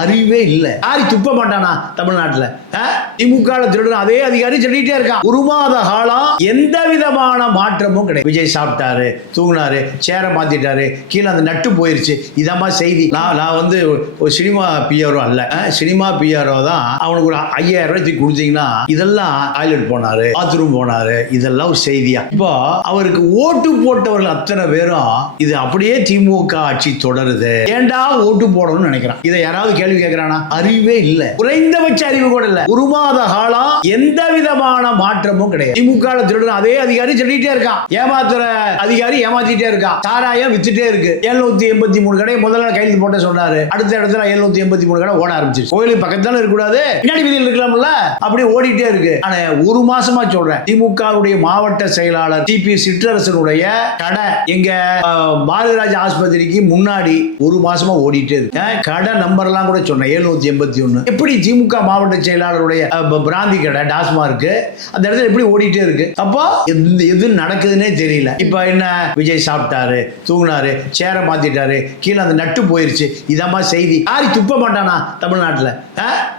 அறிவே இல்ல. யாரி துப்ப மாட்டானா தமிழ்நாட்டுல? திமுக திருடன் அதே அதிகாரி சொல்லிட்டே இருக்கான். ஒரு மாத காலம் எந்த விதமான மாற்றமும் கிடையாது. விஜய் சாப்பிட்டாரு, தூங்கினாரு, சேர மாத்திட்டாரு, கீழே அந்த நட்டு போயிருச்சு. இதமா செய்தி. நான் வந்து ஒரு சினிமா பிஆர்ஓ அல்ல. சினிமா பிஆர்ஓ தான். அவனுக்கு ஒரு 5000 ரூபாய் கொடுத்தீங்கன்னா இதெல்லாம் டாய்லெட் போனாரு, பாத்ரூம் போனாரு, இதெல்லாம் ஒரு செய்தியா? இப்போ அவருக்கு ஓட்டு போட்டவர்கள் அத்தனை பேரும் இது அப்படியே திமுக ஆட்சி தொடருது, ஏண்டா ஓட்டு போடணும்னு நினைக்கிறான். இதை யாராவது கேள்வி கேட்கிறானா? அறிவே இல்ல. குறைந்தபட்ச அறிவு கூட இல்ல. ஒரு மாத காலம் எந்த விதமான மாற்றமும் கிடையாது. திமுக திருடன் அதே அதிகாரி சொல்லிட்டே இருக்கான். ஏமாத்துற அதிகாரி ஏமாத்திட்டே இருக்கான். சாராயம் வித்துட்டே இருக்கு. 783 கடை முதல்ல கைது போட்ட சொன்னாரு. அடுத்த இடத்துல 783 கடை ஓட ஆரம்பிச்சிருச்சு. கோயிலுக்கு பக்கத்துல இருக்க கூடாது, பின்னாடி வீதியில் இருக்கலாம்ல, அப்படி ஓடிட்டே இருக்கு. ஆனா ஒரு மாசமா சொல்றேன், திமுகவுடைய மாவட்ட செயலாளர் டிபி சிற்றரசனுடைய கடை எங்க பாரதிராஜ் ஆஸ்பத்திரிக்கு முன்னாடி ஒரு மாசமா ஓடிட்டே இருக்கு. கடை நம்பர் எல்லாம் கூட சொன்னேன், 781. எப்படி திமுக மாவட்ட செயலாளருடைய பிராந்தி கடை டாஸ்மார்க் அந்த இடத்துல எப்படி ஓடிட்டே இருக்கு? அப்போ எது நடக்குதுன்னே தெரியல. இப்ப என்ன, விஜய் சாப்பிட்டாரு, தூங்கினாரு, சேர மாத்திட்டாரு, கீழே அந்த நட்டு போயிருச்சு. இதமா செய்தி. யாரி துப்ப மாட்டானா தமிழ்நாட்டுல?